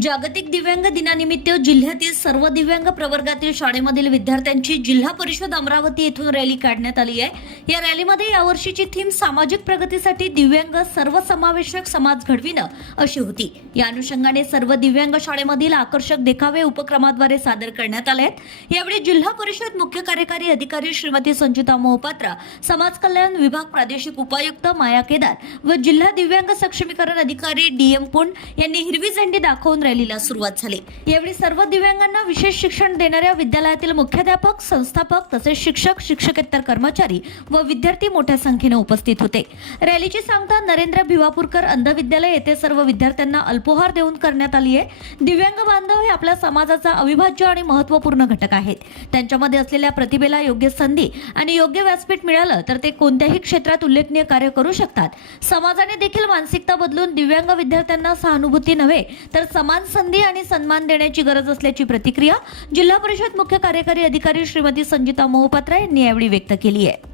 जागतिक दिव्यांग दिनानिमित्त जिल्ह्यातील सर्व दिव्यांग प्रवर्गातील शाळेमधील विद्यार्थ्यांची जिल्हा परिषद अमरावती येथून रॅली काढण्यात आली आहे। या रॅलीमध्ये यावर्षीची थीम सामाजिक प्रगतीसाठी दिव्यांग सर्वसमावेशक समाज घडविणं अशी होती। या अनुषंगाने सर्व दिव्यांग शाळेमधील आकर्षक देखावे उपक्रमाद्वारे सादर करण्यात आले आहेत। यावेळी जिल्हा परिषद मुख्य कार्यकारी अधिकारी श्रीमती संचिता मोहपात्रा, समाज कल्याण विभाग प्रादेशिक उपायुक्त माया केदार व जिल्हा दिव्यांग सक्षमीकरण अधिकारी DM पुंड यांनी हिरवी झेंडी दाखवून रॅलीला सुरुवात झाली। यावेळी सर्व दिव्यांगांना विशेष शिक्षण देणाऱ्या विद्यालयातील मुख्याध्यापक, संस्थापक तसेच शिक्षक, शिक्षकेतर कर्मचारी व विद्यार्थी मोठ्या संख्येने उपस्थित होते। रॅलीची सांगता नरेंद्र भिवापूरकर अंध विद्यालय येथे सर्व विद्यार्थ्यांना अल्पोहार देऊन करण्यात आली आहे। दिव्यांग बांधव हे आपल्या समाजाचा अविभाज्य आणि महत्त्वपूर्ण घटक आहेत। त्यांच्यामध्ये असलेल्या प्रतिभेला योग्य संधी आणि योग्य व्यासपीठ मिळालं तर ते कोणत्याही क्षेत्रात उल्लेखनीय कार्य करू शकतात। समाजाने देखील मानसिकता बदलून दिव्यांग विद्यार्थ्यांना सहानुभूती नव्हे तर समान संधी आणि सन्मान देण्याची गरज असल्याची प्रतिक्रिया जिल्हा परिषद मुख्य कार्यकारी अधिकारी श्रीमती संचिता मोहपात्रा यांनी यावेळी व्यक्त केली आहे।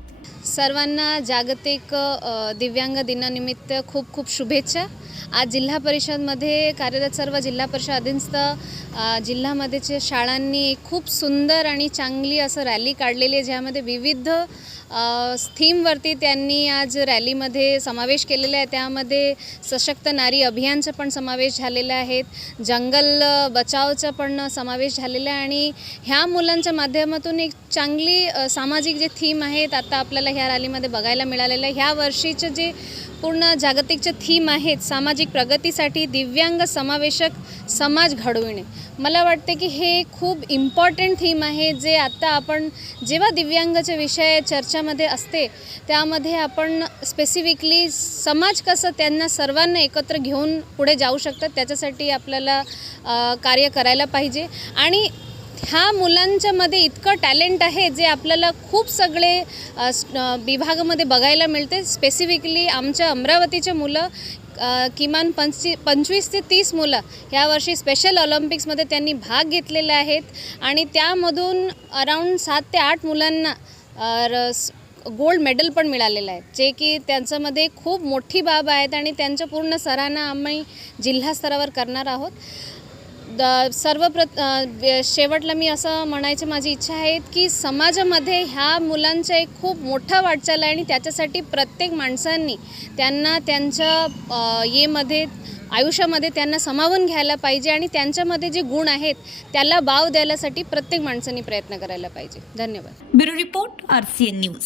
सर्वांना जागतिक दिव्यांग दिनानिमित्त खूप खूप शुभेच्छा। आज जिल्हा परिषदमध्ये कार्यरत सर्व जिल्हा परिषद अधीनस्थ जिल्ह्यामध्येच्या शाळांनी खूप सुंदर आणि चांगली असं रॅली काढलेली आहे, ज्यामध्ये विविध थीमवरती त्यांनी आज रॅलीमध्ये समावेश केलेला आहे। त्यामध्ये सशक्त नारी अभियानचा पण समावेश झालेला आहे, जंगल बचावचा पण समावेश झालेला आहे आणि ह्या मुलांच्या माध्यमातून एक चांगली सामाजिक जे थीम आहेत आता आपल्याला ह्या रॅलीमध्ये बघायला मिळालेलं आहे। ह्या वर्षीचं जे पूर्ण जागतिकचे थीम आहेत सामाजिक प्रगतीसाठी दिव्यांग समावेशक समाज घडविणे, मला वाटते की हे खूप इम्पॉर्टंट थीम आहे, जे आता आपण जेव्हा दिव्यांगाचे विषय चर्चामध्ये असते त्यामध्ये आपण स्पेसिफिकली समाज कसं त्यांना सर्वांना एकत्र घेऊन पुढे जाऊ शकतात त्याच्यासाठी आपल्याला कार्य करायला पाहिजे। आणि ह्या मुलांच्यामध्ये इतकं टॅलेंट आहे जे आपल्याला खूप सगळे विभागामध्ये बघायला मिळते। स्पेसिफिकली आमच्या अमरावतीचे मुलं किमान 25 ते 30 मुलं यावर्षी स्पेशल ऑलिम्पिक्समध्ये त्यांनी भाग घेतलेले आहेत आणि त्यामधून अराऊंड 7 ते 8 मुलांना गोल्ड मेडल पण मिळालेलं आहे, जे की त्यांच्यामध्ये खूप मोठी बाब आहेत आणि त्यांच्या पूर्ण सराहना आम्ही जिल्हा स्तरावर करणार आहोत। शेवटला मी असं म्हणायचं माझी इच्छा आहे की समाजामध्ये ह्या मुलांचा एक खूप मोठा वाटचाल आहे आणि त्याच्यासाठी प्रत्येक माणसांनी त्यांना त्यांच्या आयुष्यामध्ये त्यांना सामावून घ्यायला पाहिजे आणि त्यांच्यामध्ये जे गुण आहेत त्याला वाव द्यायसाठी प्रत्येक माणसांनी प्रयत्न करायला पाहिजे। धन्यवाद। Bureau report RCN news.